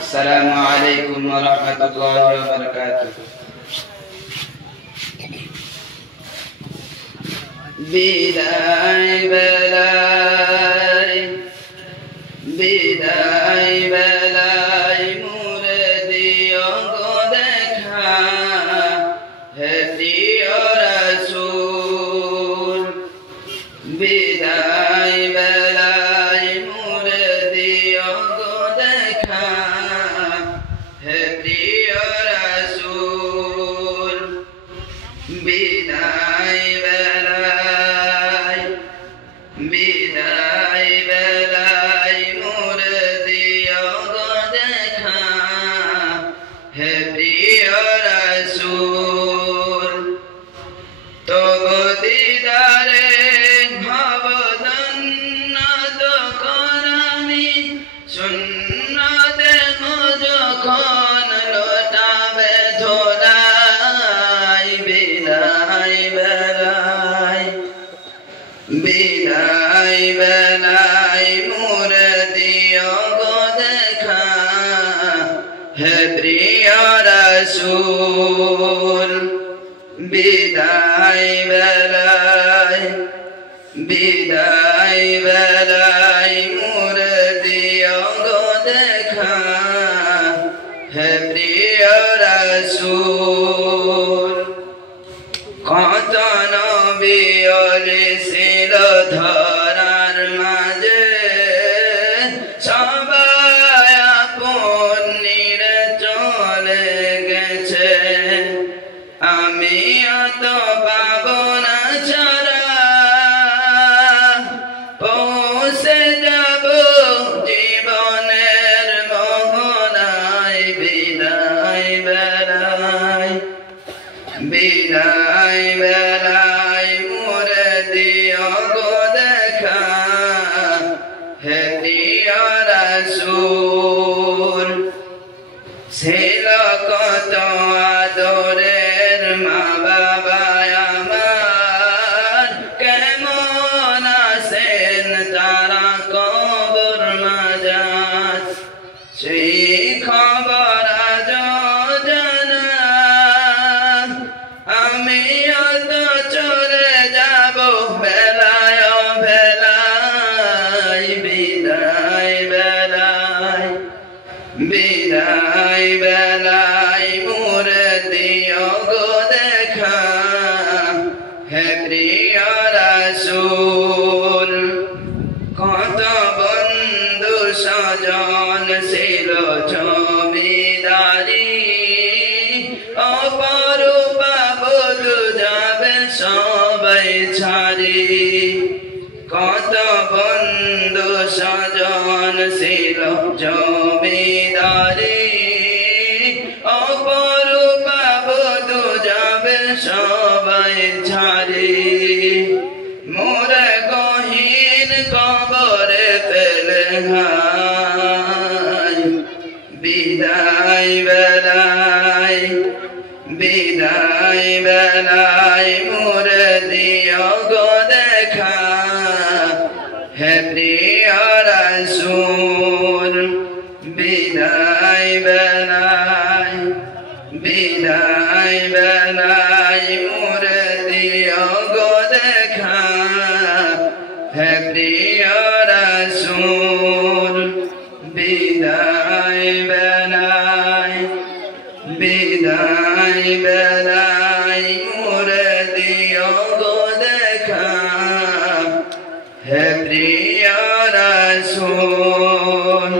السلام عليكم ورحمة الله وبركاته. বিদায় বেলায় বিদায় বেলায় মুরে দিও গো দেখা, হে প্রিয় রাসূল। বিদায় বেলায় মুরে দিও গো দেখা, হে প্রিয় রাসূল। বিদায় বেলায় বিদায় বেলায় মুরে দিও গো দেখা, হে প্রিয় রাসূল। তবু দিদারে ভব ধন্য তখন আমি শূন্য দেহ যখন লোটাবে ধরাই। বিদায় বেলায় বিদায় বেলায় মুরে দিও গো দেখা, হে প্রিয় রাসূল। বিদায় বেলায় বিদায় বেলায় মুরে দিও গো দেখা, হে প্রিয় রাসূল। কত নবী ছিল ধরার মাঝে, সবাই আপন নিরে চলে গেছে। আমি অত পাবো না ছাড়া, পৌঁছে যাব জীবনের মোহনায়। বিদায় বেলায় বিদায় বেলায় মুরে দিও গো দেখা, হে প্রিয় রাসূল। ছিল কত আদরের মা বাবা আমার, কেমন আছেন তারা কবর মাঝাত, সেই খবর আজ জানা। আমিও তো চলে যাব বেলায় বেলায়। বিদায় বেলায় বিদায় বেলায় মুরে দিও গো দেখা, হে প্রিয় রাসূল। কত বন্ধু স্বজন ছিল জমিদারি, অপরূপা বধূ যাবে সবাই ছাড়ি। কত বন্ধু স্বজন ছিল জমিদারি, অপরূপা বধূ যাবে সবাই ছাড়ি। মোরে গহীন কবরে ফেলে হায়। বিদায় বেলায় বিদায় বেলায় মুরে দিও গো দেখা, হে প্রিয় রাসূল। বিদায় বেলায় বিদায় বেলায় মুরে দিও গো দেখা, হে প্রিয় রাসূল। বিদায় বেলায় বিদায় বেলায় মুরে দিও গো দেখা, হে প্রিয় রাসূল।